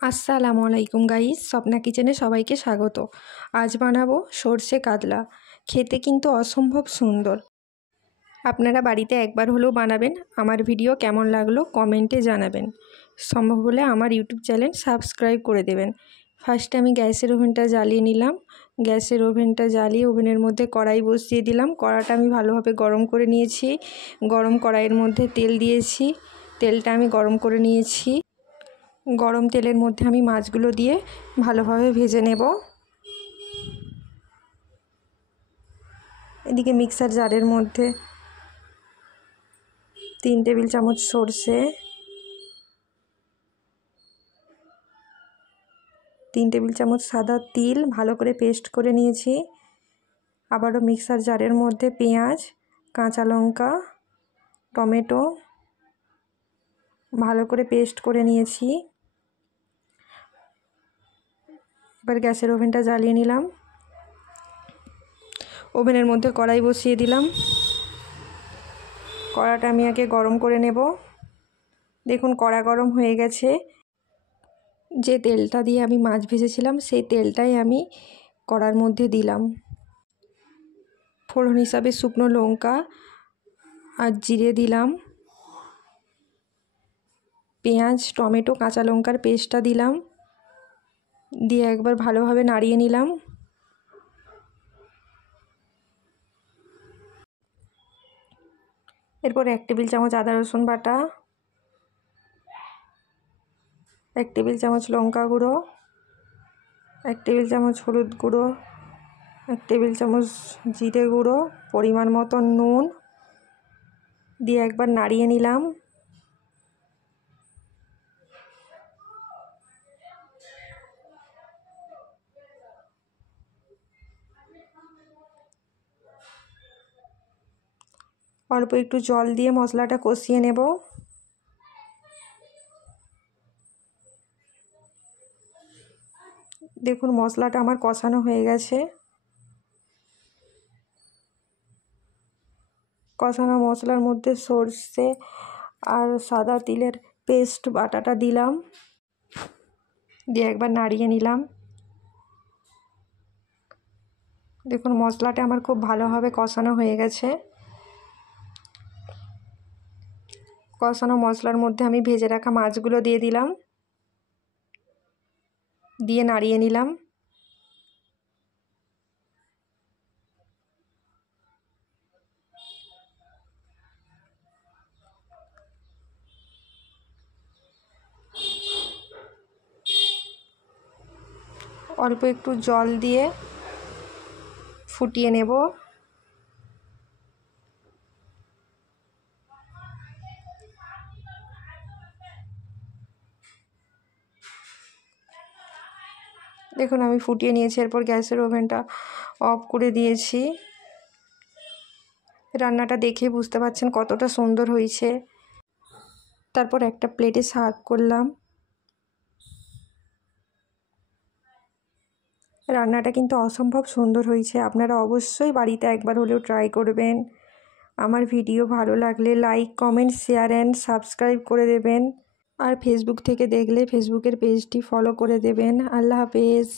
আসসালামু আলাইকুম গাইস, স্বপ্না কিচেনে সবাইকে স্বাগত। আজ বানাবো সরষে কাতলা। খেতে কিন্তু অসম্ভব সুন্দর। আপনারা বাড়িতে একবার হলেও বানাবেন। আমার ভিডিও কেমন লাগলো কমেন্টে জানাবেন। সম্ভব হলে আমার ইউটিউব চ্যানেল সাবস্ক্রাইব করে দেবেন। ফার্স্টে আমি গ্যাসের ওভেনটা জ্বালিয়ে নিলাম। গ্যাসের ওভেনটা জ্বালিয়ে ওভেনের মধ্যে কড়াই বসিয়ে দিলাম। কড়াটা আমি ভালোভাবে গরম করে নিয়েছি। গরম কড়াইয়ের মধ্যে তেল দিয়েছি। তেলটা আমি গরম করে নিয়েছি। গরম তেলের মধ্যে আমি মাছগুলো দিয়ে ভালোভাবে ভেজে নেব। এদিকে মিক্সার জারের মধ্যে 3 টেবিল চামচ সরষে, 3 টেবিল চামচ সাদা তিল ভালো করে পেস্ট করে নিয়েছি। আবারও মিক্সার জারের মধ্যে পেঁয়াজ, কাঁচা লঙ্কা, টমেটো ভালো করে পেস্ট করে নিয়েছি। এবার গ্যাসের ওভেনটা জ্বালিয়ে নিলাম। ওভেনের মধ্যে কড়াই বসিয়ে দিলাম। কড়াটা আমি আগে গরম করে নেব। দেখুন কড়া গরম হয়ে গেছে। যে তেলটা দিয়ে আমি মাছ ভেজেছিলাম সেই তেলটাই আমি কড়ার মধ্যে দিলাম। ফোড়ন হিসাবে শুকনো লঙ্কা আর জিরে দিলাম। পেঁয়াজ, টমেটো, কাঁচা লঙ্কার পেস্টটা দিলাম। দিয়ে একবার ভালোভাবে নাড়িয়ে নিলাম। এরপর 1 টেবিল চামচ আদা রসুন বাটা, 1 টেবিল চামচ লঙ্কা গুঁড়ো, 1 টেবিল চামচ হলুদ গুঁড়ো, 1 টেবিল চামচ জিরে গুঁড়ো, পরিমাণ মতো নুন দিয়ে একবার নাড়িয়ে নিলাম। অল্প একটু জল দিয়ে মশলাটা কষিয়ে নেব। দেখুন মশলাটা আমার কষানো হয়ে গেছে। কষানো মশলার মধ্যে সরষে আর সাদা তিলের পেস্ট বাটাটা দিলাম। দিয়ে একবার নাড়িয়ে নিলাম। দেখুন মশলাটা আমার খুব ভালোভাবে কষানো হয়ে গেছে। কষানো মশলার মধ্যে আমি ভেজে রাখা মাছগুলো দিয়ে দিলাম। দিয়ে নাড়িয়ে নিলাম। অল্প একটু জল দিয়ে ফুটিয়ে নেব। দেখুন আমি ফুটিয়ে নিয়েছি। এরপর গ্যাসের ওভেনটা অফ করে দিয়েছি। রান্নাটা দেখে বুঝতে পারছেন কতটা সুন্দর হয়েছে। তারপর একটা প্লেটে সার্ভ করলাম। রান্নাটা কিন্তু অসম্ভব সুন্দর হয়েছে। আপনারা অবশ্যই বাড়িতে একবার হলেও ট্রাই করবেন। আমার ভিডিও ভালো লাগলে like, comment, share and subscribe করে দেবেন। আর ফেসবুক থেকে দেখলে ফেসবুকের পেজটি ফলো করে দেবেন। আল্লাহ হাফেজ।